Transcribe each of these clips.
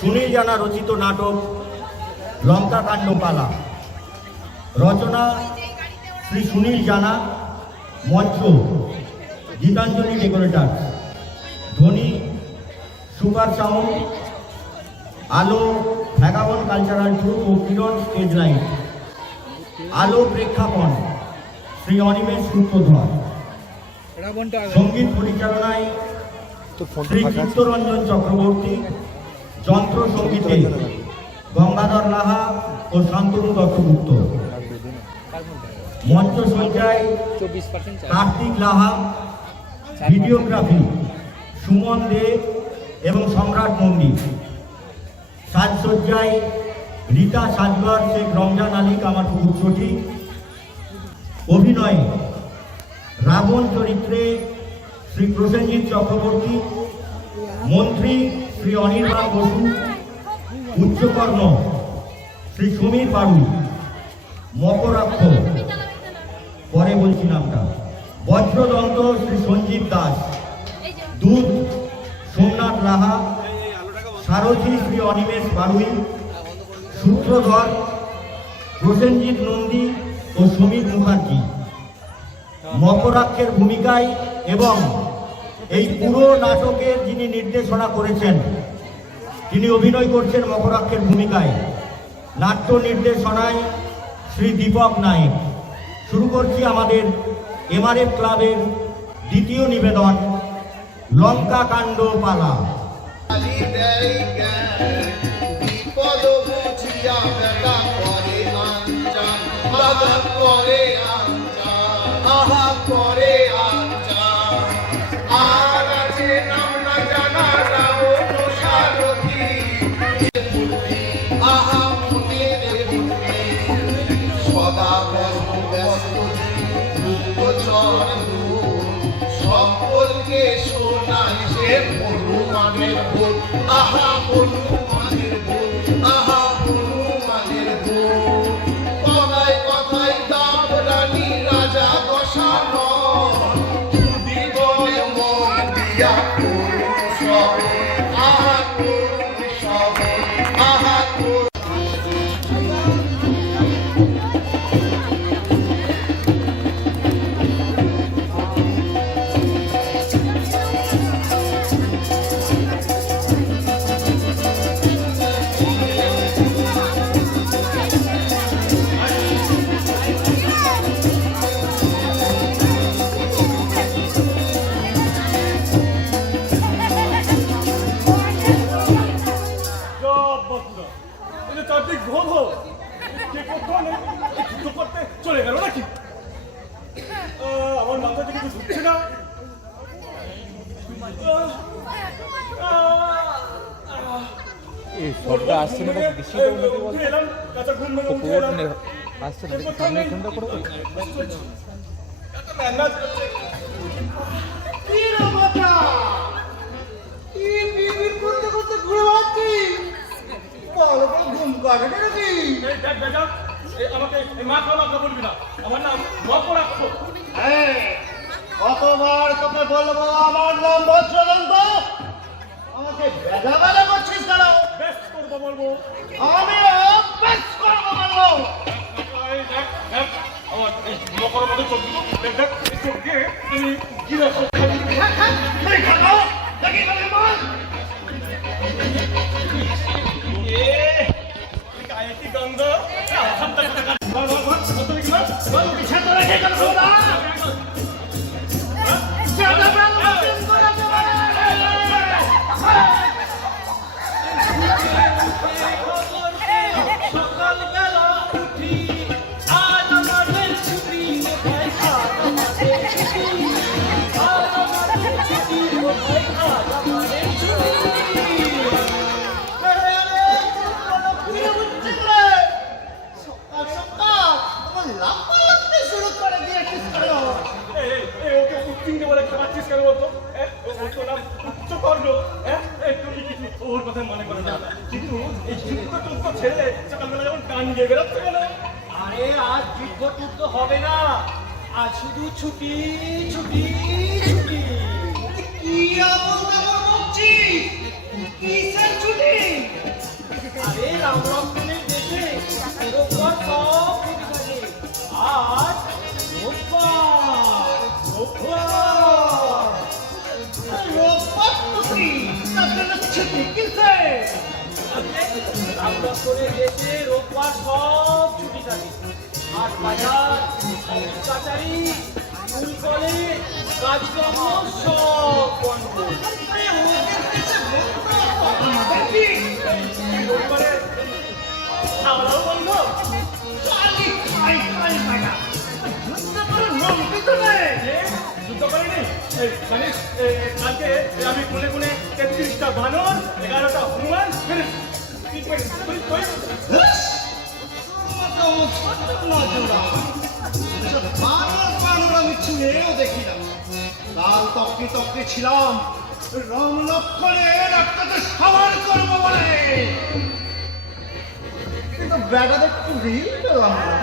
সুনীল জানা রচিত নাটক লঙ্কাকাণ্ড পালা। রচনা শ্রী সুনীল জানা। মঞ্চ গীতাঞ্জলি ডেকোরেটর। ধ্বনি সুপার সাউন্ড। আলো ভ্যাগাবন কালচারাল গ্রুপ ও কিরণ স্টেজ লাইট। আলো প্রেক্ষাপট শ্রী অনিমেষ সূত্রধর। সঙ্গীত পরিচালনায় শ্রী চিত্তরঞ্জন চক্রবর্তী। যন্ত্র সঙ্গীতে গঙ্গাধর লাহা ও শান্তনু দত্তগুপ্ত। মঞ্চ সজ্জায় কার্তিক লাহা। ভিডিওগ্রাফি সুমন দে এবং সম্রাট মন্দির। সাজসজ্জায় রীতা সাজগর, শেখ রমজান আলী, কামারপুকুর চটি। অভিনয়ে রাবণ চরিত্রে শ্রী প্রসেনজিৎ চক্রবর্তী। মন্ত্রী শ্রী অনির্বাণ বসু। উচ্চকর্ণ শ্রী সমীর বাড়ু। মকরাক্ষ পরে বলছি নামটা। বজ্রদন্ত শ্রী সঞ্জীব দাস। দুধ সোমনাথ লাহা। সারথী শ্রী অনিমেষ বাড়ুই। সূত্রধর প্রসেনজিৎ নন্দী ও সমীর মুখার্জি। মকরাক্ষের ভূমিকায় এবং এই পুরো নাটকের যিনি নির্দেশনা করেছেন তিনি অভিনয় করছেন মকরাক্ষের ভূমিকায়। নাট্য নির্দেশনায় শ্রী দীপক নায়েক। শুরু করছি আমাদের এমআরএফ ক্লাবের দ্বিতীয় নিবেদন লঙ্কাকাণ্ড পালা। সকলকে শোনায় সে হনুমানের ভোট। আহা হনুমানের ভোট, আহা হনুমানের ভোট। কথায় কথায় দাম রানী রাজা দশানন। হৃদয় মন দিয়া করুণ শরণ। আহা করুণ শরণ, আহা করুণ। চলে গেল নাকি? আমার মাথা থেকে কিছু ঢুকছে না। এই শব্দ আসছে না বেশি এলাম কাঁচা ঘুম ভেঙে আসছে না দেখি সামনে ঘন্টা করে কি রে বাবা, কি বিবির করতে করতে ঘুরে বেড়াচ্ছিস? বলো তো ঘুম কাটে নাকি? দেখ বেজা, আমাকে মা খাওয়া বলবি না। আমার নাম মকরাক্ষ। কতবার তোকে বলবো আমার নাম বজ্রদন্ত? আমাকে বেজা বেজা করছিস কেন? বেশ করবো বলবো। আমিও বেশ করবো বলবো। দেখ দেখ আমার এই মকর মধ্যে চোখ দিল। দেখ দেখ চোখ দিয়ে তুমি গিরা চোখ দেখি বল গায়ে কি গন্ধ। বিছানা রেখে গেল না। সকালবেলা উঠি আজ আমাদের ছুটি। আজ আমাদের ছুটি, আজ আমাদের ছুটি, আজ আমাদের ছুটি। সকাল সকাল আমার লাফালাফি শুরু করে দিয়েছিস কেন? ওকে উত্তীর্ণ বলে খাচ্ছিস কেন বলতো? ওর নাম উচ্চকর্ণ। তুমি কিছু ওর কথা মনে করে না, কিন্তু এই যুদ্ধ টুদ্ধ ছেড়ে সকালবেলা যেমন গান গিয়ে বেরোচ্ছে কেন? আরে আজ যুদ্ধ টুদ্ধ হবে না, আজ শুধু ছুটি ছুটি ছুটি। কি বলছিস? কিসের ছুটি? রাম লক্ষ্মণের দেশে রোববার সব ছুটি থাকে। আজ রোববার। রোববার তো কি? তার জন্য ছুটি কিসে? রাম লক্ষ্মণের দেশে রোববার সব ছুটি থাকে। হাট বাজার, অফিস কাচারি, স্কুল কলেজ, কাজকর্ম সব বন্ধ। আমাদের কি? এই রবিবারে খাওয়া দাওয়া বন্ধ। খালি খাই খাই বেটা। যুদ্ধ করে নমতি তো নেই। যুদ্ধ করেনি জানিস কালকে আমি গুনে গুনে 33টা বানর 11টা হনুমান আমি ছুঁয়েও দেখি না। লাল তকটি তকটি ছিলাম রাম লক্ষ্মণের একটাকে সমান করবো বলে, কিন্তু বেটাদের একটু রিল পেলাম না।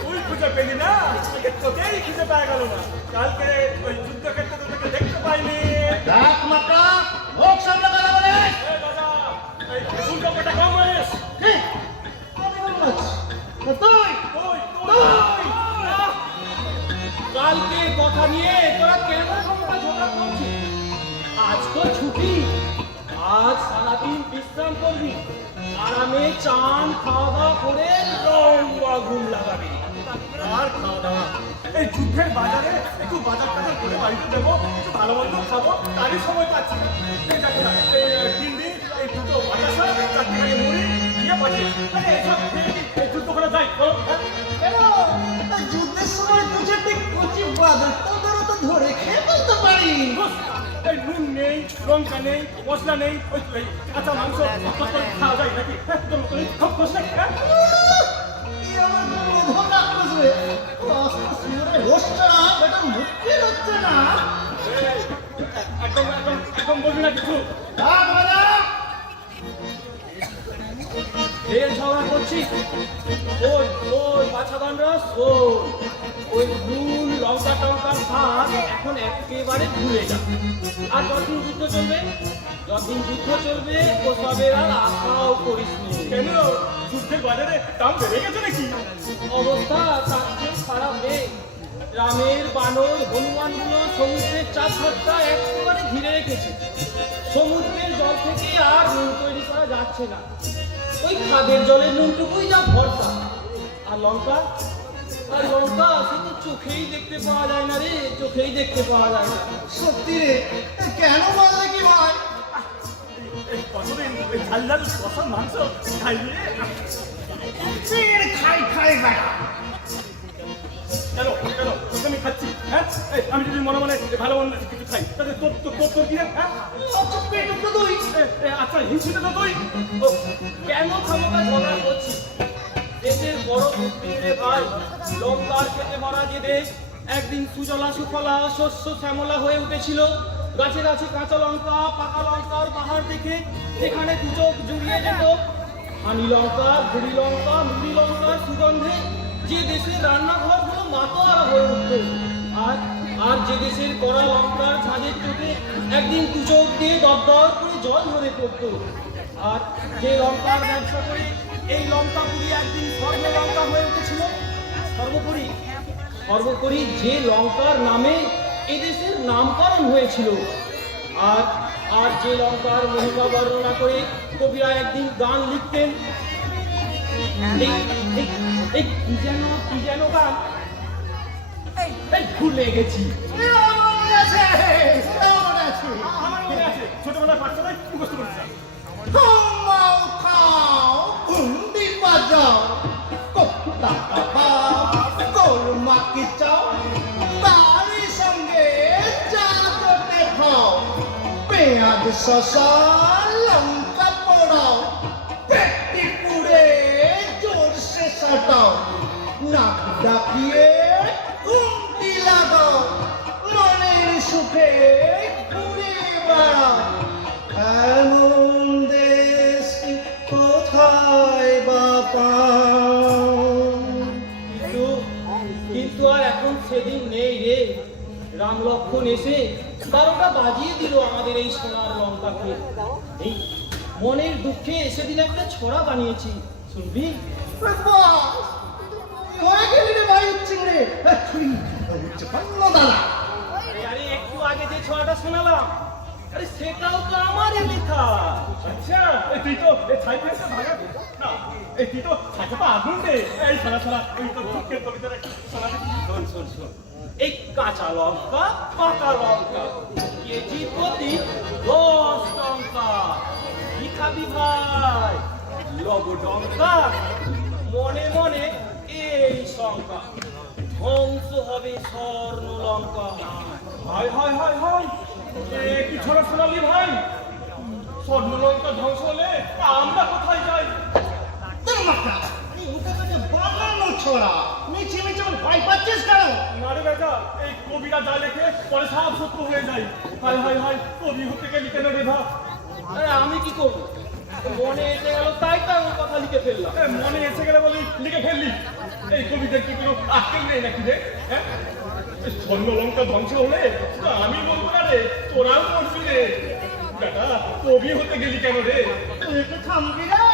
তুই খুঁজে পেলি না, তোকেই খুঁজে পাওয়া গেল না। কালকে ওই যুদ্ধক্ষেত্রে তোকে দেখতে পাইনি। দেখ মাত্রা মুখ সামনে কথা বলে। দাদা এই দুটো কটা কম বয়স। তুই কালকে কথা নিয়ে তোরা কেন ক্ষমতা ঝগড়া করছিস? আজ তো ছুটি, আজ সারাদিন বিশ্রাম করবি, আরামে চান খাওয়া দাওয়া করে লম্বা ঘুম লাগাবি। আর খাওয়া দাওয়া এই যুদ্ধের বাজারে একটু বাজার টাজার করে বাড়িতে দেবো, একটু ভালো মন্দ খাবো, তারই সময় পাচ্ছি না। এই দেখ না, এই কিনবি এই দুটো বাতাসা, চারটিখানি মুড়ি দিয়ে পাঠিয়েছি। আরে এসব খেয়ে কি এই যুদ্ধ করে যাই বলো? যুদ্ধের সময় দু চারটি কচি বাজার তো ধরে খেয়ে বলতে পারি। এই নুন নেই, লঙ্কা নেই, মশলা নেই, ওই কাঁচা মাংস খাওয়া যায় নাকি? খুব কষ্ট একদম একদম একদম বলবি না কিছু। ঢের ঝগড়া করছিস, ওই ওই বাছাদানরা ওই নুন লঙ্কা টঙ্কার ভাত এখন একেবারে ভুলে যা। আর যতদিন যুদ্ধ চলবে ওসবের আর আশাও করিস নি। কেন যুদ্ধের বাজারে দাম বেড়ে গেছে নাকি? অবস্থা তার চেয়ে খারাপ রে। রামের বানর হনুমানগুলো সমুদ্রের চারপাশটা একেবারে ঘিরে রেখেছে। সমুদ্রের জল থেকে আর নুন তৈরি করা যাচ্ছে না। ওই খাদের জলের নুনটুকুই যা ভরসা। আর লঙ্কা সে তো চোখেই দেখতে পাওয়া যায় না রে, চোখেই দেখতে পাওয়া যায় না। সত্যি রে, কেন বললে কি ভাই? কতদিন ঝাল ঝাল কষার মাংস খাইবি রে? খাই খাই বেটা। কেন কেন আমি খাচ্ছি? হ্যাঁ আমি যদি মনে মনে ভালো মন্দ কিছু খাই তাহলে তোর কি রে? হ্যাঁ আচ্ছা হিংসিতে তো তুই কেন ক্ষমতা ঝগড়া করছিস? দেশের বড় রে ভাই, লঙ্কার খেতে মারা যে দেশ একদিন সুজলা সুফলা শস্য শ্যামলা হয়ে উঠেছিল। গাছে গাছে কাঁচা লঙ্কা পাকা লঙ্কার পাহাড় দেখে সেখানে দু চোখ জুড়িয়ে যেত। হানি লঙ্কা, গুড়ি লঙ্কা, মুড়ি লঙ্কার সুগন্ধে যে দেশের রান্নাঘরগুলো মাতোয়ারা হয়ে উঠত। আর যে দেশের কড়া লঙ্কার ঝাঁঝের চোখে একদিন দু চোখ দিয়ে দরদর করে জল ধরে পড়তো। আর যে লঙ্কার ব্যবসা করে এই লঙ্কা পুরি একদিন স্বর্ণ লঙ্কা হয়ে উঠেছিল। সর্বোপরি যে লঙ্কার নামে এদেশের নামকরণ হয়েছিল। আর যে লঙ্কার মহিমা বর্ণনা করে কবিরা একদিন গান লিখতেন। কি যেন গান ভুলে গেছি। আমার মনে আছে, ছোটবেলায় বাচ্চারাই মুখস্থ করেছিলাম। খাও খাও ঘুন্ডি বাজাও কোপ্তা কাবাব কোরমা কি চাও তারই সঙ্গে চাল করতে খাও পেঁয়াজ শসা লঙ্কা পোড়াও পেটি পুড়ে জোরসে সাটাও নাক ডাকিয়ে ঘুমটি লাগাও মনের সুখে ঘুরে বেড়াও। এমন দেশ কোথায় বা পাও? কিন্তু আর এখন সেদিন নেই রে। রাম লক্ষ্মণ এসে 12টা বাজিয়ে দিল আমাদের এই সোনার লঙ্কাকে। মনের দুঃখে সেদিন একটা ছড়া বানিয়েছি, শুনবি? হয়ে গেলি রে ভাই উচ্চিং রে ছুরি উচ্চ পাল্লো দাদা আরে একটু আগে যে ছড়াটা শোনালাম, আরে সেটাও তো আমারই লেখা। আচ্ছা তুই তো ছাইতে ভাগা না, তুই তো ছাইতে আগুন দে। এই শোনা শোনা, তুই তো দুঃখের কবিতাটা শোনা দে। শোন। এই কাঁচা লঙ্কা, পাকা লঙ্কা, কেজি প্রতি 10 টঙ্কা। কি খাবি ভাই? লবডঙ্কা, মনে মনে এই শঙ্কা, ধ্বংস হবে স্বর্ণ লঙ্কা। হাই হাই হাই হাই, কি ছড়া শোনালি ভাই? স্বর্ণলঙ্কা ধ্বংস হলে আমরা কোথায় যাই? তোর মাথা ওটা তোকে বানানো ছড়া মিছে মিছে ভয় পাচ্ছিস কেন? মারে বেটা, এই কবিরা যা লেখে পরে সব সত্য হয়ে যায়। হাই হাই হাই, কবি হতে গেলি কেন রে ভা? আরে আমি কি করবো? মনে এসে গেল তাই তো আমি কথা লিখে ফেললাম। মনে এসে গেলে বলি লিখে ফেললি। এই কবিদের কি কোনো আক্কেল নেই নাকি রে? হ্যাঁ, স্বর্ণলঙ্কা ধ্বংস হলে আমি বলবো না রে, তোরাও মরবি রে। বেটা, কবি হতে গেলি কেন রে? তুই একটু থামবি রে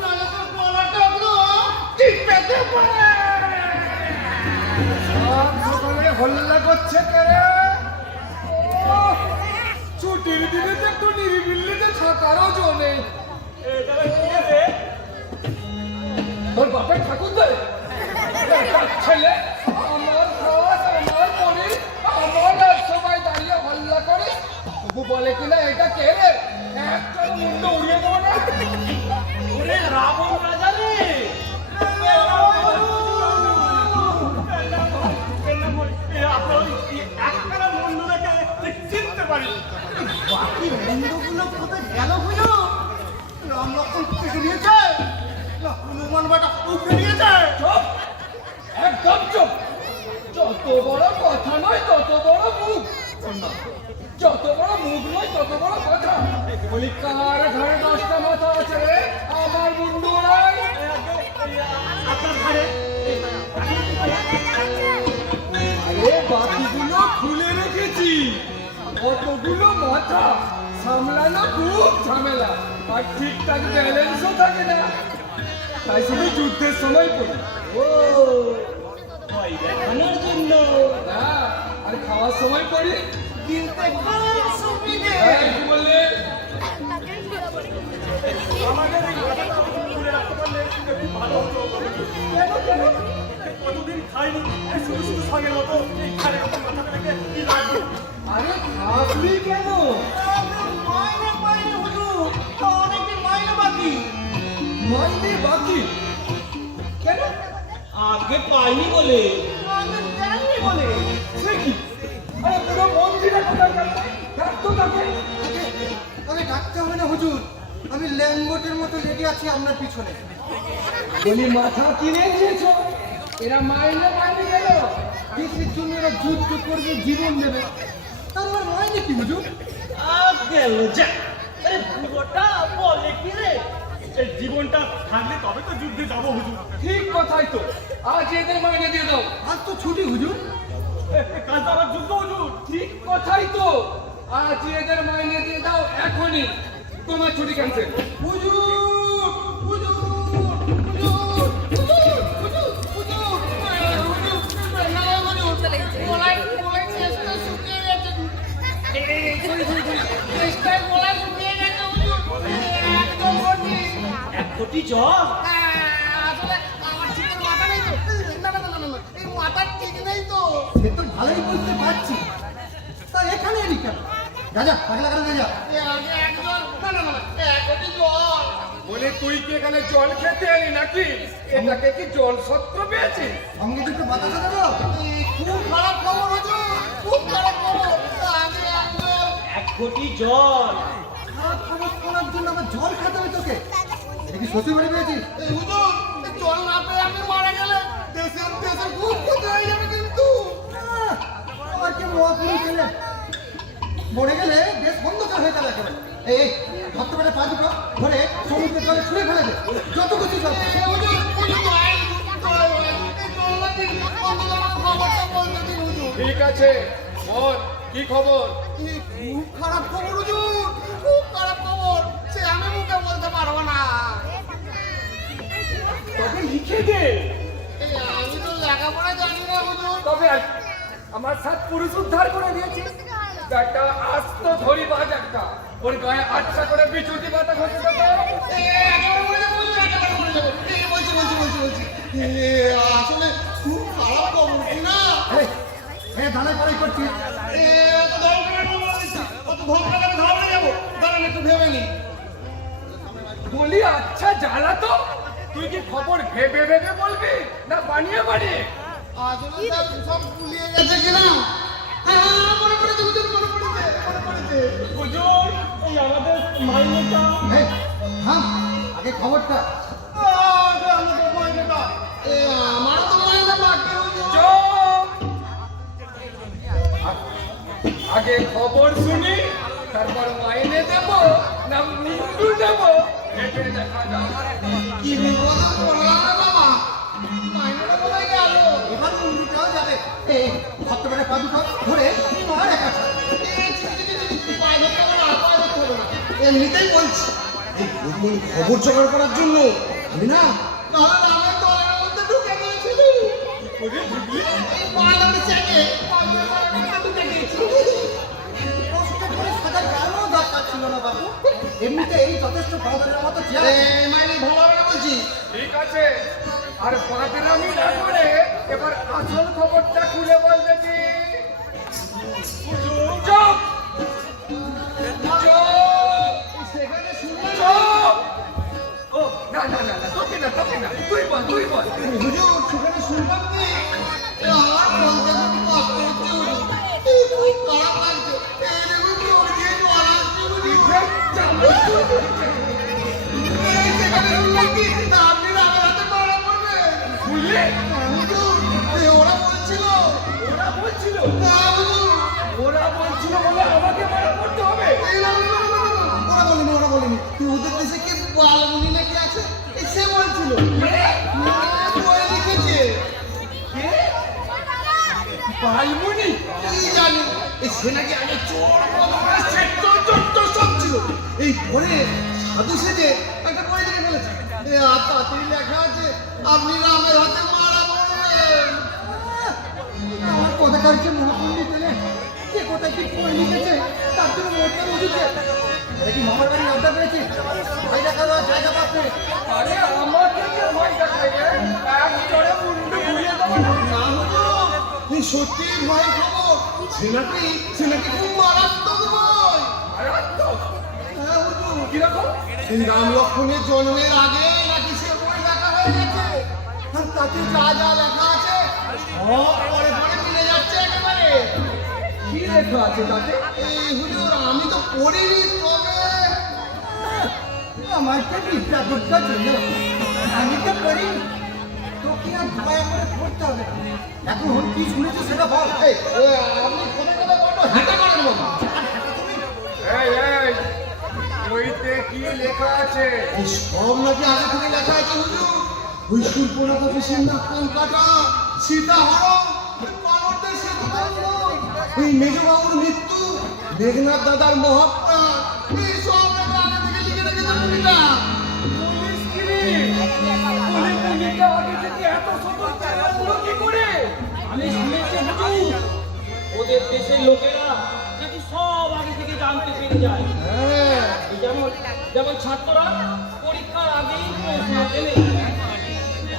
নাহলে তোর গলাটা পুরো টিপেতে পড়ে। সকালে হল্লা করছে কেরে? ছুটির দিনে তো একটু নিরিবিল্লিতে থাকারও জো নেই। এটা কি রে? তোর বাপের ঠাকুর দেয় ছেলে আমার খাওয়াস আমার পরি আমার আর সবাই দাঁড়িয়ে হল্লা করে, তবু বলে কিনা এটা কে রে? একটা মুন্ড উড়িয়ে দেবো না। ওরে রাবণ রাজা রে! একখানা বন্ধুটাকে চিনতে পারি। বাকি বন্ধুগুলো কোথায় গেল হলো? রাম লক্ষণ কেটে নিয়েছে না হনুমান বাটা উঠে নিয়েছে? চুপ, একদম চুপ। যত বড় কথা নয় তত বড় মুখ, যত বড় মুখ নয় তত বড় কথা। বলি কার ঘরে 10টা মাথা আছে রে? আমার মুন্ডু নাই। আপনার ঘরে আরে বাকিগুলো খুলে রেখেছি, কতগুলো মাথা সামলানো খুব ঝামেলা, আর ঠিকঠাক ব্যালেন্সও থাকে না, তাই শুধু যুদ্ধের সময় করি। ও ভয় দেখানোর জন্য। না, আর খাওয়ার সময় করি। কিনতে খুব সুবিধে। কি বললে? আমাদের এই কথাটা তুলে রাখতে পারলে খুব ভালো হতো। কতদিন খাইনি, এই শুধু শুধু সঙ্গের মতো এই খালের উপর মাথা রেখে কি লাগবে? আরে খাবি কেন? মাইনে পাইনি হুজুর, অনেকদিন মাইনে বাকি। মাইনে বাকি কেন? আগে পাইনি বলে। আগে দেননি বলে। সে কি? আরে পুরো মন্দিরে কোথায় গেল? ডাকতো তাকে। আমি ডাকতে হবে না হুজুর, আমি ল্যাঙ্গটের মতো লেগে আছি আপনার পিছনে। বলি মাথা কিনে নিয়েছ, এরা মাইনে মাইনে গেল, দেশের জন্য এরা যুদ্ধ করবে, জীবন দেবে, তার আমার মাইনে কি হুজুর? গেল যা। আরে বুড়োটা বলে কি রে? এই জীবনটা থাকলে তবে তো যুদ্ধে যাবো হুজুর। ঠিক কথাই তো, আজ এদের মাইনে দিয়ে দাও। আজ তো ছুটি হুজুর। কাল তো আবার যুদ্ধ হুজুর। ঠিক কথাই তো, আজ এদের মাইনে দিয়ে দাও এখনই, তোমার ছুটি ক্যান্সেল। হুজুর হুজুর হুজুর হুজুর হুজুর হুজুর এক কোটি জল। সে তো ভালোই বুঝতে পারছি, তা এখানে এলি কেন? রাজা পাগলা কেন রাজা? বলে তুই কি এখানে জল খেতে এলি নাকি? এটাকে কি জল সত্র পেয়েছিস? সঙ্গে দুটো বাতাসা দেবো? খুব খারাপ খবর হুজুর, খুব খারাপ খবর। এক কোটি জল। খারাপ খবর শোনার জন্য আমার জল খেতে হবে তোকে? এটা কি শ্বশুর বাড়ি পেয়েছিস? হুজুর জল না পেয়ে আমি মারা গেলে দেশের খুব ক্ষতি হয়ে যাবে কিন্তু। আর কি মহাপুরুষ ছেলে, মরে গেলে দেশ অন্ধকার হয়ে যাবে একেবারে। এই হাতে পেটে পা দুটো ধরে সমুদ্রের জলে ছুঁড়ে ফেলে দে, যত কিছু জল। ঠিক আছে, বল কি খবর? খুব খারাপ খবর হুজুর, খুব খারাপ খবর। সে আমি মুখে কে? আমি তো লেখাপড়া জানি না হুজুর। তবে আমার 7 পুরুষ উদ্ধার করে দিয়েছি। একটা আস্ত ধরি বাজ একটা, ওর গায়ে আচ্ছা করে বিচুটি পাতা ঘষে দেবো। আসলে খুব খারাপ খবর কি না? দাঁড়াই পড়াই করছি, দাঁড়ান একটু ভেবে নি। বলি আচ্ছা জ্বালা তো, তুই কি খবর ভেবে ভেবে বলবি না বানিয়ে বানিয়ে? আসলে স্যার সব গুলিয়ে গেছে কিনা? মনে পড়েছে হুজুর, মনে পড়েছে। হুজুর এই আমাদের মাইনেটা আগে খবরটা আমারও তো মাইনে বাকি হুজুর। চুপ! আগে খবর শুনি, তারপর মাইনে দেব না মুন্ডু দেব ভেবে দেখা যাক। কি বিপদে পড়লাম রে বাবা, মাইনেটা কোথায় গেল? এবার মুন্ডুটাও যাবে। এই ভক্তবারে পা দুটো ধরে তোমার একা এমনিতেই বলছি খবর জোগাড় করার জন্য আমি না নাহলে আমি দলের মধ্যে ঢুকে গিয়েছিলি। এমনিতে এই যথেষ্ট ভালো মতো মাইনে ভালো হবে না বলছি। ঠিক আছে, আর বাদরামি না করে এবার আসল খবরটা খুলে বল দেখি। চুপ! চুপ! চুপ! ও না না না না, তোকে না তোকে না, তুই বল তুই বল। হুজুর সেখানে শুনলাম কি আর বলতে খুব কষ্ট হচ্ছে হুজুর, খুব খারাপ লাগছে। এই দেখুন চোখ দিয়ে জল আসছে হুজুর। সেখানে শুনলাম কি আপনি রামের হাতে মারা পড়বেন। বুঝলি? হুজুর ওরা বলছিল। ওরা বলছিল? না হুজুর, ওরা বলছিল বলে আমাকে মারা পড়তে হবে? এই না, ওরা বলেনি ওদের দেশে কি বালমুনি নাকি আছে, এই সে বলছিল। বই লিখেছে বালমুনি? কি জানি এই সে নাকি আগে চোর সব ছিল, এই পরে সাধু সেজে একটা বই লিখে ফেলেছে। তাতেই লেখা আছে আপনি রামের হাতে মারা পড়বেন। আমার কোথাকার যে মহাপণ্ডিত এলেন, কে কোথায় কি বই লিখেছে তার জন্য মরতে বসেছে। এটা কি মামার বাড়ি আড্ডা পেয়েছে? ভাই দেখা জায়গা পাচ্ছে। আরে আমাকে কে ভয় দেখায় রে? এক চড়ে মুন্ডু ঘুরিয়ে দেবো না। না হুজুর, এই সত্যি ভয় খবর। সে নাকি খুব মারাত্মক ভয়। মারাত্মক? হ্যাঁ হুজুর, কিরকম? এই রাম লক্ষ্মণের জন্মের আগে নাকি সে বই লেখা হয়ে গেছে। আর তাতে যা যা লেখা আছে সব পরে পরে মিলে যাচ্ছে একেবারে। কি লেখা আছে তাতে? এই হুজুর আমি তো পড়িনি, তবে আমার তো বিদ্যা করতে ছিল, আমি তো পড়ি। তোকে আর দয়া করে পড়তে হবে না। এখন কি শুনেছো সেটা বল। আপনি কথা কথা বড্ড হাঁটা করেন বাবা। এই এই, বইতে কি লেখা আছে? এই সব নাকি আগে থেকে লেখা আছে হুজুর। ওই সুর্পনাখা পিসির নাক কান কাটা, সীতা হরণ, পার্বতীর সেতু বন্ধ, এই মেজবাবুর মৃত্যু, মেঘনাথ দাদার মহাপ্রাণ, এই সব নাকি আগে থেকে লিখে রেখেছে বুড়িটা। পুলিশ কি রে? পুলিশটা আগে থেকে এত সতর্ক হলো কি করে? আমি শুনেছি হুজুর, ওদের দেশের লোকেরা নাকি সব আগে থেকে জানতে পেরে যায়। হ্যাঁ, এই যেমন ছাত্ররা পরীক্ষার আগেই প্রশ্ন জেনে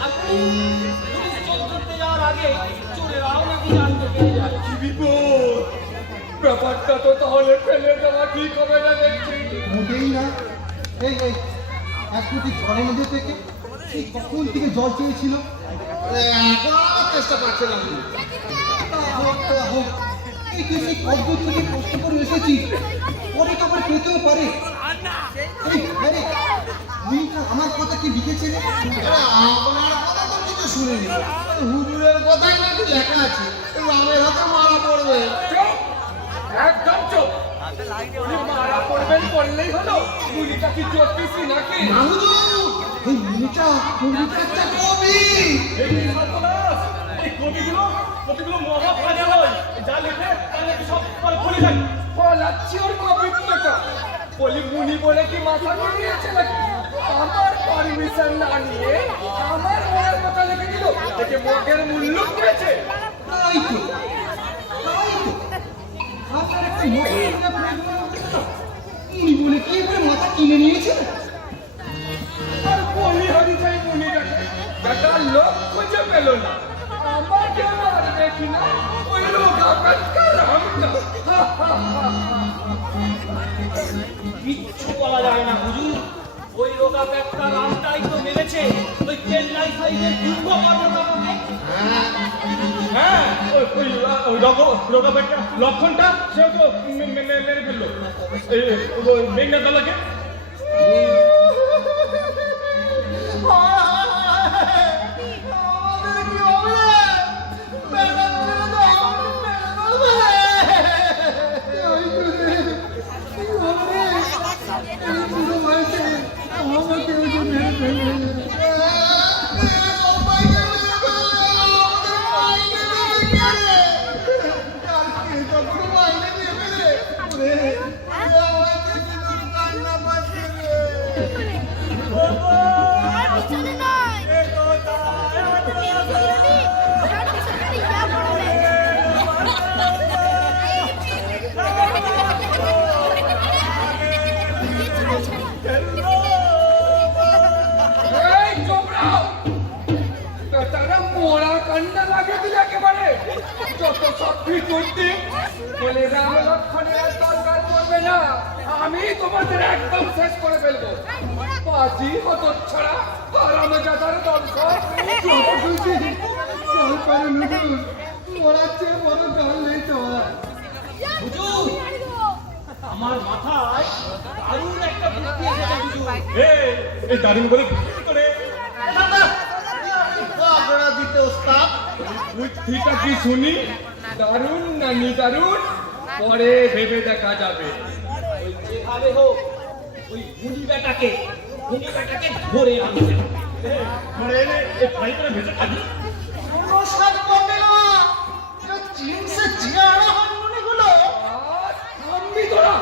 আর পুলিশ চোখ ধরতে যাওয়ার আগে চোরেরাও নাকি জানতে পেরে যায়। কি বিপদ! ব্যাপারটা তো তাহলে ফেলে দেওয়া ঠিক হবে না দেখছি। মোটেই না। এই এক কোটি জলের মধ্যে থেকে সেই কখন থেকে জল চেয়েছিল, এখন আমার চেষ্টা পাচ্ছে না। এই তুই সেই কদ্দূর থেকে কষ্ট করে এসেছিস, পরে তো আবার পেতেও পারে। এই আরে মেয়েটা আমার কথা কি লিখেছিলে? আপনার কথা তো কিছু শুনিনি, হুজুরের কথাই নাকি লেখা আছে রামের হাতে মারা পড়বে। চুপ! একদম চুপ! উনি মারা পড়বেন পড়লেই হলো? গুলিটা কি জ্যোতিষী নাকি? না হুজুর, এই মেয়েটা একটা কবি। এই সর্বনাশ! এই কবিগুলো মহা ফাজা নয়, যা লেখে তা নাকি সব বলে যায়। বলাচ্ছি ওর কবিত্বটা। বলি মুনি বলে কি মাথা নিয়েছে নাকি? আমার পারমিশন না নিয়ে আমার মনের কথা লিখে দিল, একে মগের মূল্য দিয়েছে। তাই তো আপনার একটা উনি বলে কি করে মাথা কিনে নিয়েছে। আর বলি হরি যাই মনে রাখে, বেটা লোক খুঁজে পেল না, আমাকে মারবে কিনা ওই লোক আপনার আমরা কিচ্ছু বলা যায় না হুজুর, ওই রোগা পেটটা রামটাই তো মেরেছে ওই চেন্নাই সাইডের কুম্ভকর্ণটাকে। হ্যাঁ, ওই রোগা পেটটা লক্ষণটা সেও তো মেরে ফেললো মেঘনা দলাকে। এই চোপড়াও, তারা মোড়া কান্না লাগে দিলে একেবারে। যত সত্যি করতে বলে রাম লক্ষণের দরকার পড়বে না, আমি তোমাদের একদম শেষ করে ফেলবো। বাজি হতো ছড়া আর আমি যাদের দর্শক মরার চেয়ে বড় গাল নেই তো। হুজুর, আমার মাথায় দারুণ একটা বুদ্ধি এসেছে হুজুর। এই দারুণ করে কি করে আপনারা দিতে ওস্তাদ। বুদ্ধিটা কি শুনি? দারুণ না নিদারুণ পরে ভেবে দেখা যাবে। ওই যেভাবে হোক ওই গুলি বেটাকে ধরে আনতে হবে। ধরে এনে এই ফ্রাই করে ভেজে খাবি। কোনো স্বাদ পাবে না। চিংসে জিয়ারা হারমোনিগুলো আর থামবি তোরা,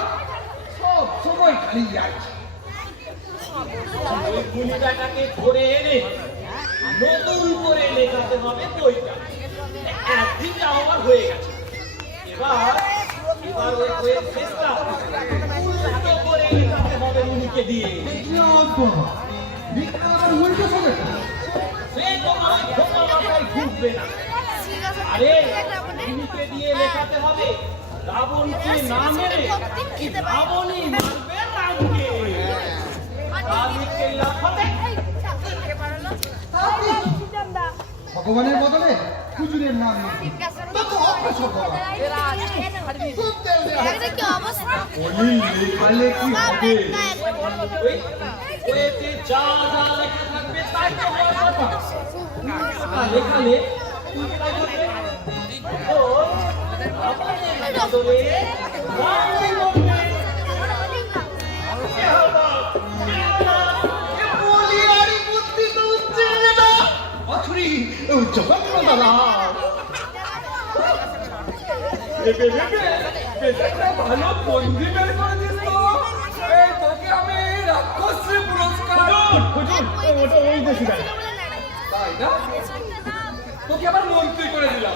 সব সময় খালি যাই। ওই গুলি বেটাকে ধরে এনে নতুন করে লেখাতে হবে বইটা। একদিন যা আমার হয়ে গেছে, এবার ওই বইয়ের শেষটা উল্টো করে লেখাতে হবে উনিকে দিয়ে। উল্টো হবে। সে তোমার খোকা মাথায় ঢুকবে না। আরে উনিকে দিয়ে লেখাতে হবে রাবণকে না মেরে রাবণই মারবে রামকে। রামকে লাফাতে ভগবানের বদলে হুজুরের নাম কত অপ্রসর বাবা। খুব তেল দেয়া বলি লেখালে কি হবে? ওই বইয়েতে যা যা লেখা থাকবে তাই তো হওয়ার কথা। আর লেখালে তাই বলবে, ও রাবণের বদলে রামই বলবে। কে হলো? কে হলো? বলিয়ারি বুদ্ধি তো উঠছে না। অথরি জগন্ন দাদা। একটা ভালো বন্দি বের করে দিস তো। এই তোকে আমি রাক্ষসী পুরস্কার। হুজুর ওটা ওই দেশি গাড়ি। তাই না? তোকে আবার মন্ত্রী করে দিলাম।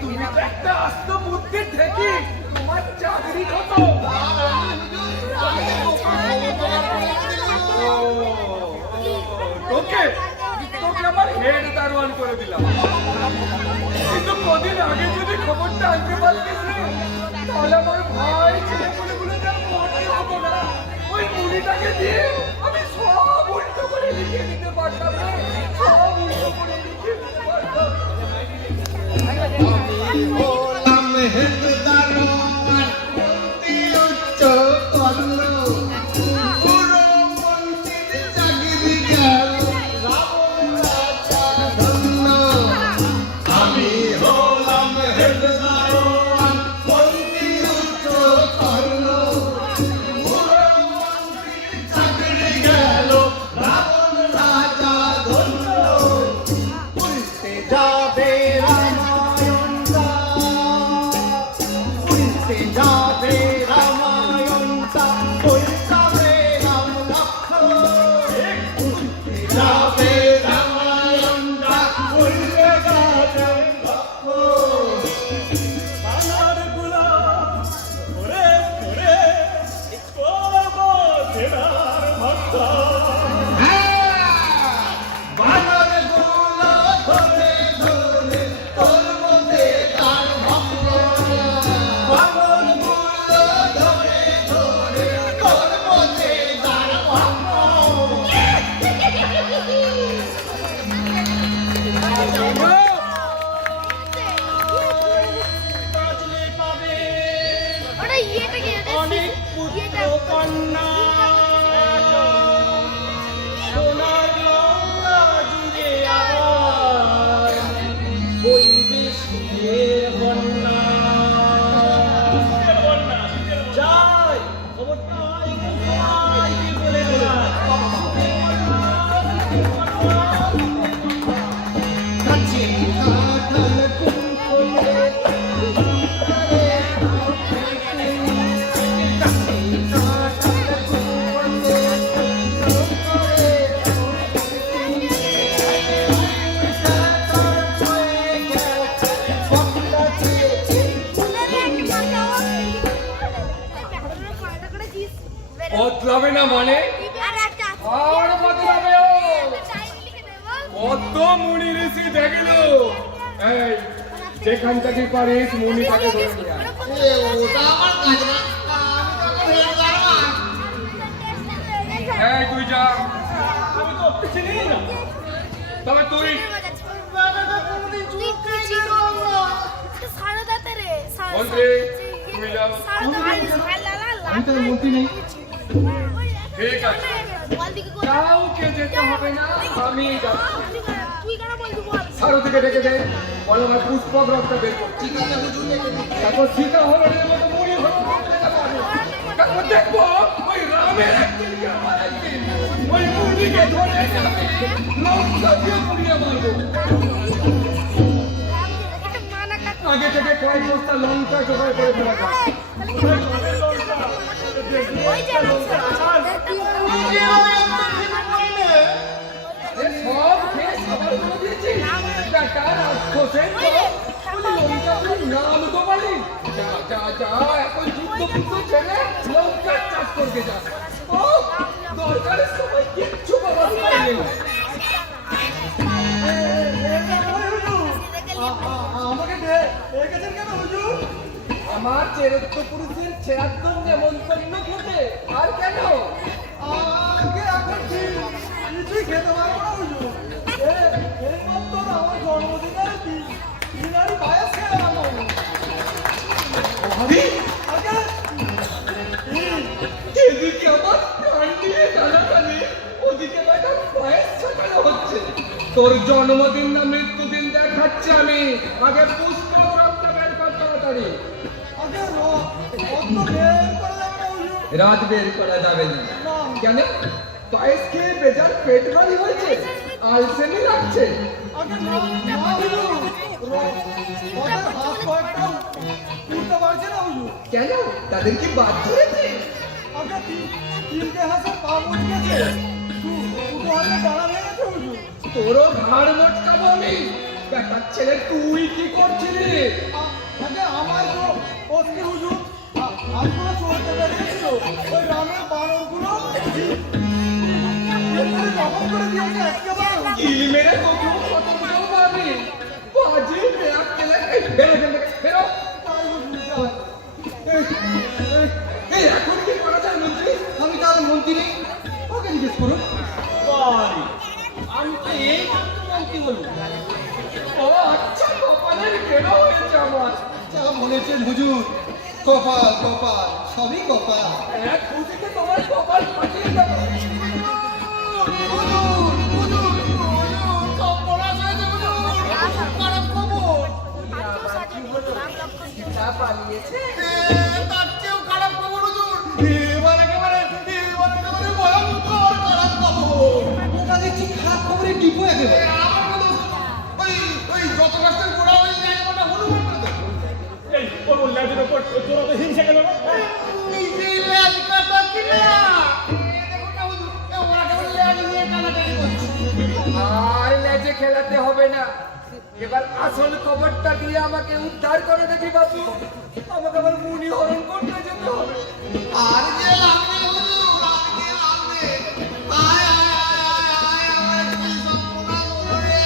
তুমি তো একটা আস্ত বুদ্ধি থেকে তোমার চাকরি কত? তোকে আমার হেড দারোয়ান করে দিলাম। কিন্তু কদিন আগে যদি খবরটা আনতে পারতিস রে, তাহলে আমার ভাই ছেলেগুলো মনে হতো না। ওই মুড়িটাকে দিয়ে আমি সব উল্টো করে লিখে দিতে পারতাম রে, সব উল্টো করে লিখে দিতে পারতাম। বললাম হেড দারোয়ান মন্ত্রী উচ্চ করল, পুরো মন্ত্রীর চাকরি গেল রাবণ রাজা ধন্য। আমি হলাম হেড দারোয়ান মন্ত্রী উচ্চ করল, পুরো মন্ত্রীর চাকরি গেল রাবণ রাজা ধন্য। উল্টে যাবে রামায়ণটা। বদলাবে না মানে আর বদলাবে ও। কত মুনি ঋষি দেখলো, এই যেখান থেকে পারিস মুনিটাকে ধরে নিয়ে আয়। ওটা আমার কাজ না, আমি তো হেড গার্ড। এই তুই যা, আমি তো চিনি না। তবে তুই মন্ত্রী তুমি যাও। আমি তো মন্ত্রী নেই। ঠিক আছে, কাউকে যেতে হবে না, আমি যাচ্ছি। সারথীকে ডেকে দে, বল আমার পুষ্পক রক্ত বের করছি। ঠিক আছে হুজুর, রেখে দিন। তারপর সীতা হরণের মতো মুড়ি হরণ করতে পারবো। তারপর দেখবো ওই রামের একদিন কি আমার একদিন, ওই মুড়িকে ধরে যাবে, লঙ্কা দিয়ে পুড়িয়ে মারবো। আগে থেকে কয়েক বস্তা লঙ্কা জোগাড় করে ফেলা যাক। সব খেয়ে সবার করে দিয়েছি। বেটা রাক্ষসের দল, বলি লঙ্কাগুলোর নাম তো বলি। যা যা যা, এখন যুদ্ধ ফুদ্ধ ছেড়ে লঙ্কার চাষ করতে যা। ও দরকারের সময় কিচ্ছু বাবার পাইনি। আমাকে ডেকেছেন কেন হুজুর? আমার চেরত্ব পুরুষের ছেড়াত্তর নেমন্তন্ন খেতে, আর কেন? আগে এখন ঠিক কিছুই খেতে পারবো না হুজুর। এই মাত্র আমার জন্মদিনের দিনারি পায়েস খেয়ে গেল। ভাবি আগে এদিকে আমার কান দিয়ে টানাটানি, ওদিকে বেটা পায়েস ছাটানো হচ্ছে। তোর জন্মদিন না মৃত্যুদিন দেখাচ্ছে আমি, আগে পুষ্প রক্ত বের কর তাড়াতাড়ি। আগে অত বের করে যাবে না হুজুর। রাত বের করা যাবে না। না। কেন? পায়েস খেয়ে বেজার পেট ভারী হয়েছে, আলসেমি লাগছে। আগে না হুজুর, ওদের হাত কয়েকটা উঠতে পারছে না হুজুর। কেন? তাদের কি বাদ ধরেছে? আগে তিনটে হাতে পা মুচকে গেছে, দুটো হাতে ডানা ভেঙেছে হুজুর। তোরও ঘাড় মটকাবো আমি। বেটার ছেলে তুই কি করছিলি? আগে আমার তো অস্থি হুজুর, আমগুলো চলতে বেরিয়েছিল, ওই রামের বানরগুলো দখল করে দিয়েছে একেবারে। কিল মেরে তোকেও খতম করবো আমি। বাজে মেয়াক কেলে, এই বেরো এখান থেকে, বেরো। তাই হুজুর, যাই। এই এখন কি করা যায় মন্ত্রী? আমি তাহলে মন্ত্রী নেই, ওকে জিজ্ঞেস করুন। বাড়ি আমি তো এই মাত্র মন্ত্রী বলবো। ও আচ্ছা, কপালের কেন হয়েছে আমার। যা বলেছেন হুজুর, কপাল কপাল সবই কপাল। এক খুশিতে তোমার কপাল ফাটিয়ে দেবো। সীতা পালিয়েছে। তার চেয়েও খারাপ খবর হুজুর, এবার একেবারে ভয়ঙ্কর খারাপ খবর। ওটা দেখছি খারাপ খবরের টিপো একেবারে। ওই যত কষ্টের গোড়া ওই জায়গাটা হনুমান করে দেয়। এই ওর ল্যাজের ওপর তোরা তো হিংসা কেন? নিজে ল্যাজ কাটা কিনা? দেখুন না হুজুর, ওরা কেবল ল্যাজ নিয়ে টানাটানি করছে। আর লেজে খেলাতে হবে না, এবার আসল খবরটা দিয়ে আমাকে উদ্ধার করে দেখি বাবু। আমাকে আবার মুনি হরণ করতে যেতে হবে। আর যে লাগবে হুজুর, আর যে লাগবে। আয় আয় আয় আয় আয়, আমার কি সর্বনাশ হলো রে।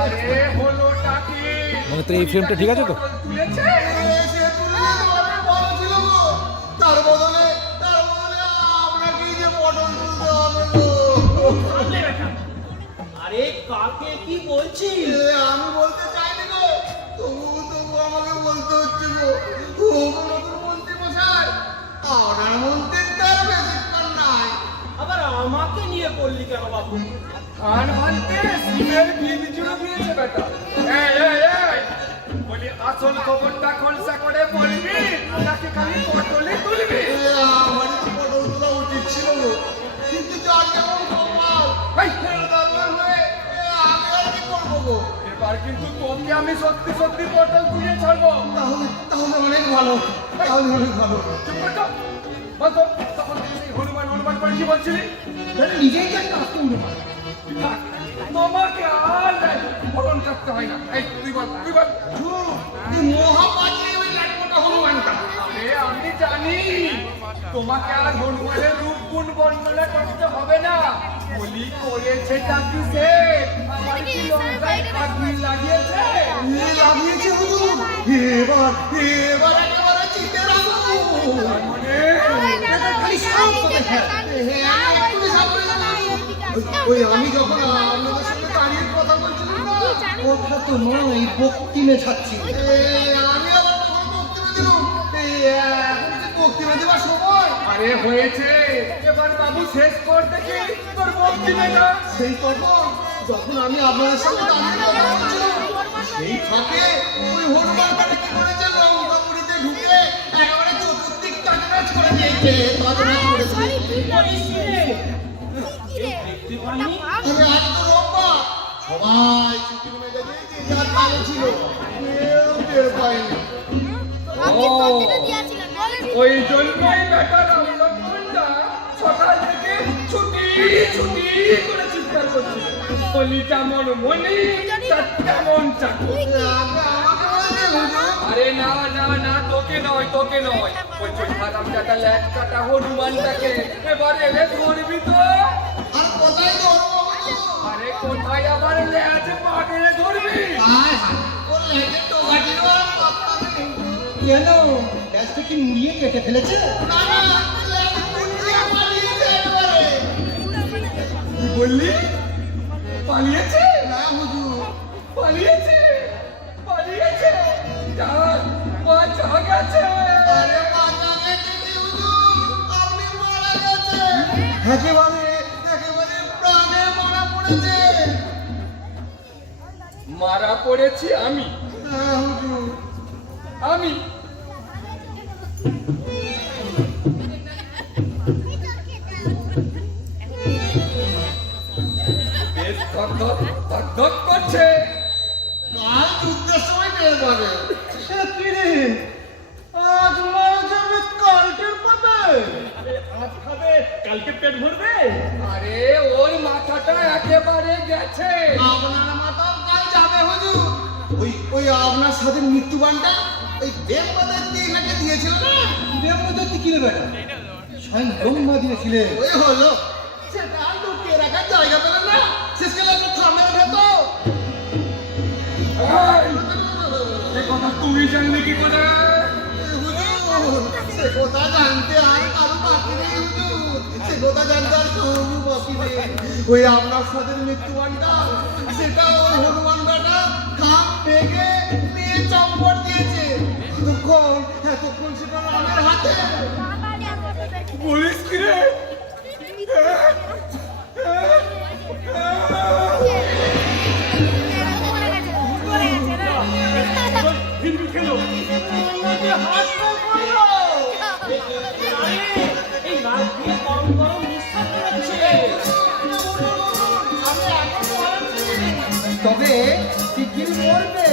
আরে হলোটা কি? মানে তো এই ফ্রেমটা ঠিক আছে তো? তুলেছে? সে তুললে তো অনেক ভালো ছিল গো। তার বদলে আপনাকেই যে পটল তুলতে হবে গো। সামনে বেটা। আরে কাকে কি বলছিস? আমি বলতে চাইনি গো, তবু আমাকে বলতে হচ্ছে গো। ও নতুন মন্ত্রী মশাই, আপনার মন্ত্রীর তার বেশিক্ষণ নাই। আবার আমাকে নিয়ে বললি কেন বাবু? কান ভাঙতে সিমের বীজ জুড়ে দিয়েছে বেটা। এই এই এই, বলি আসল খবরটা খোলসা করে বলবি নাকি খালি পটলে তুলবি? আমারই তো পটল তোলা উচিত ছিল গো, কিন্তু যার যেমন কপাল, এই, দরকার হয়ে আমি আর কি করবো গো। এবার কিন্তু তোকে আমি সত্যি সত্যি পটল তুলে ছাড়বো। তাহলে অনেক ভালো, তাহলে অনেক ভালো। চুপ কর তো। বল তো, তখন তুই সেই হনুমান হনুমান করে কি বলছিলি? নিজেই তো একটা আস্তে উঠে পড়ে। থাক, তোমাকে আর হরণ করতে হয় না। এই তুই বল, তুই বল। মহাপাত্রে ওই লাটপটা হনুমানটা। আরে আমি জানি তোমাকে আর হনুমানের রূপ গুণ বর্ণনা করতে হবে না। বলি করেছে চাকরি সে আমার কি লঙ্কায় আগুন লাগিয়েছে? লাগিয়েছে হুজুর। এবার একেবারে চিতের আগুন। খালি সব কথা হ্যাঁ, এক্ষুনি সামনে যাবো। ওই আমি যখন আপনাদের সঙ্গে দাঁড়িয়ে কথা বলছিলাম না, কথা তো নয়, বক্তিমে ছাড়ছি। আমি আবার তখন বক্তিমে দিলাম। এখন কি বক্তিমে দেওয়ার সময়? আরে হয়েছে, এবার বাবু শেষ কর দেখি তোর বক্তি না। সেই তখন যখন আমি আপনাদের সঙ্গে দাঁড়িয়ে কথা বলছিলাম, সেই ফাঁকে ওই হনুমানটাকে কি করেছে, লঙ্কাপুরীতে ঢুকে একেবারে চতুর্দিক তছনছ করে দিয়েছে, তছনছ করে দিয়েছে। আরে আজ তো রোববার, সবাই ছুটির মেজাজে যে যার কাজে ছিল, কেউ টের পায়নি। ওই জন্যই বেটার লক্ষণটা সকাল থেকে ছুটি ছুটি করে চিৎকার করছিল। বলি যেমন মনি তার তেমন চাকরি। আমাকে বলেছে হুজুর, আরে না না না, তোকে নয় তোকে নয়, ওই হারাম দাদা ল্যাট কাটা হনুমানটাকে এবার এলে ধরবি তো। আর কোথায় ধরবো হুজুর? আরে কোথায় আবার ল্যাট পাগড়ে ধরবি? আয় হায়, ওর লেজে টোকাটিরও আর কথা নেই। কেন? লেজটা কি মুড়িয়ে কেটে ফেলেছে? না না, লেজ মুড়িয়ে পালিয়েছে একেবারে। কি বললি? পালিয়েছে? না হুজুর, পালিয়েছে পালিয়েছে, যাক বাঁচা গেছে। আরে বাঁচা গেছে কি হুজুর, আপনি মারা গেছেন। একেবারে প্রাণে মারা পড়েছে। মারা পড়েছি আমি? হ্যাঁ হুজুর। আমি বেশ ধক ধক করছে। কাল যুদ্ধের সময় টের পাবে। সে কি রে, আজ মারা যাবে কাল টের পাবে। আজ খাবে কালকে পেট ভরবে। আরে ওর মাথাটা একেবারে গেছে। আপনার মাথাও কাল যাবে হুজুর। ওই আপনার সাথে মৃত্যুবানটা ওই দেবপদত্তি এনাকে দিয়েছিল না? দেবপদত্তি কি রে বেটা? স্বয়ং ব্রহ্মা দিয়েছিলেন। ওই হলো, সেটা আর লুকিয়ে রাখার জায়গা পেলেন না, শেষকালে আপনার থামেন তো। এই, এ কথা তুমি জানলে কি করে? হুজুর, সে কথা জানতে আর কারো বাকি নেই হুজুর, সে কথা জানতে আর কারো বাকি নেই। ওই আপনার সাথে মৃত্যুবানটা, সেটা ওই হনুমান বেটা খাম ভেঙে নিয়ে চম্পট দিয়েছে। এতক্ষণ সেটা রামের হাতে। বলিস কি রে? হিন্দু খেলো হাত করলো। এই নাক দিয়ে গরম গরম নিঃশ্বাস বেরোচ্ছে। তবে শিগগির মরবে।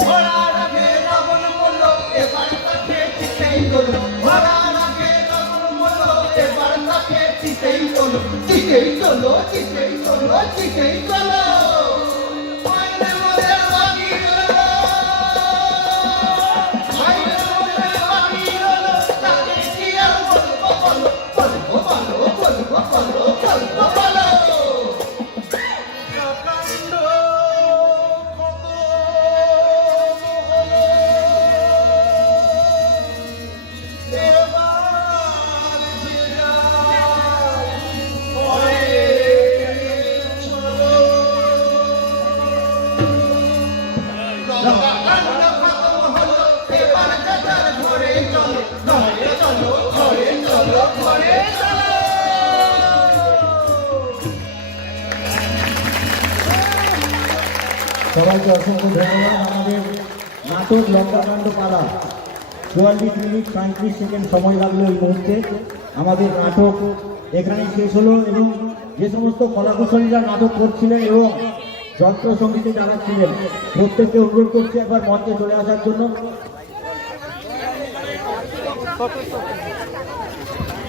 ঘোড়ার আগে রাবণ মরল, এবার তাকে চিতেই হলো। ঘোড়ার আগে রাবণ মরল, এবার তাকে চিতেই হলো। চিতেই হলো, চিতেই হলো, চিতেই হলো। মাইনে মরে বাকি রইলো, মাইনে মরে বাকি রইলো। তাকে কি আর বলবো বলো, বলবো বলো, বলবো বলো, বলবো বলো। কাণ্ড কত এবার যে যায় পরে চলো। লঙ্কা কাণ্ড খতম হলো, এবার যার ঘরে চলো, ঘরে চলো, ঘরে চলো, ঘরে চলো। সবাইকে অসংখ্য ধন্যবাদ। আমাদের নাটক লঙ্কাকাণ্ড পালা 44 মিনিট 35 সেকেন্ড সময় লাগলো এই মুহূর্তে। আমাদের নাটক এখানেই শেষ হলো এবং যে সমস্ত কলাকুশলীরা নাটক করছিলেন এবং যন্ত্রসঙ্গীতে যারা ছিলেন প্রত্যেককে অনুরোধ করছি একবার মঞ্চে চলে আসার জন্য।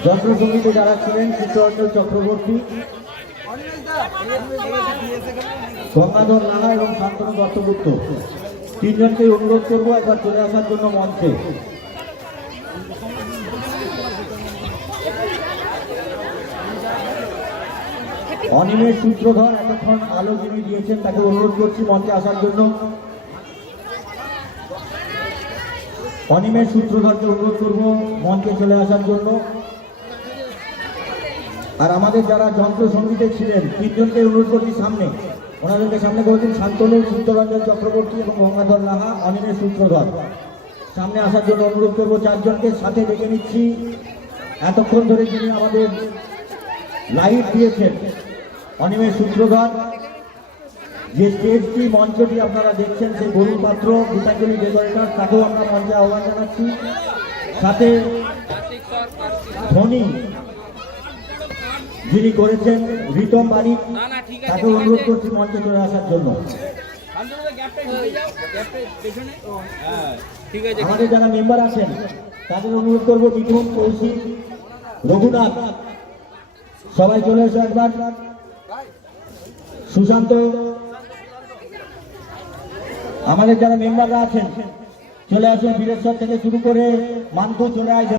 যন্ত্রসঙ্গীতে যারা ছিলেন চিত্তরঞ্জন চক্রবর্তী, গঙ্গাধর লাহা এবং শান্তনু দত্তগুপ্ত, তিনজনকে অনুরোধ করবো একবার চলে আসার জন্য মঞ্চে। অনিমেষ সূত্রধর এতক্ষণ আলো যিনি দিয়েছেন তাকে অনুরোধ করছি মঞ্চে আসার জন্য। অনিমেষ সূত্রধরকে অনুরোধ করবো মঞ্চে চলে আসার জন্য। আর আমাদের যারা যন্ত্রসঙ্গীতে ছিলেন তিনজনকে অনুরোধ করছি সামনে, ওনাদেরকে সামনে করেছেন শান্তনু, চিত্তরঞ্জন চক্রবর্তী এবং গঙ্গাধর লাহা, অনিমেষ সূত্রধর, সামনে আসার জন্য অনুরোধ করবো। চারজনকে সাথে ডেকে নিচ্ছি। এতক্ষণ ধরে যিনি আমাদের লাইভ দিয়েছেন অনিমেষ সূত্রধর, যে স্টেজটি মঞ্চটি আপনারা দেখছেন সেই গরুর পাত্র গীতাঞ্জলি ডেকোরেটর, তাকেও আমরা মঞ্চে আহ্বান জানাচ্ছি। সাথে ধ্বনি যিনি করেছেন রিতম বাড়ি, তাকে অনুরোধ করছি মঞ্চে চলে আসার জন্য। আমাদের যারা মেম্বার আছেন তাদের অনুরোধ করবো মিঠুন, কৌশিক, রঘুনাথ, সবাই চলে এসে একবার। সুশান্ত, আমাদের যারা মেম্বাররা আছেন চলে আসুন। বীরেশ্বর থেকে শুরু করে মানকু চলে আসে।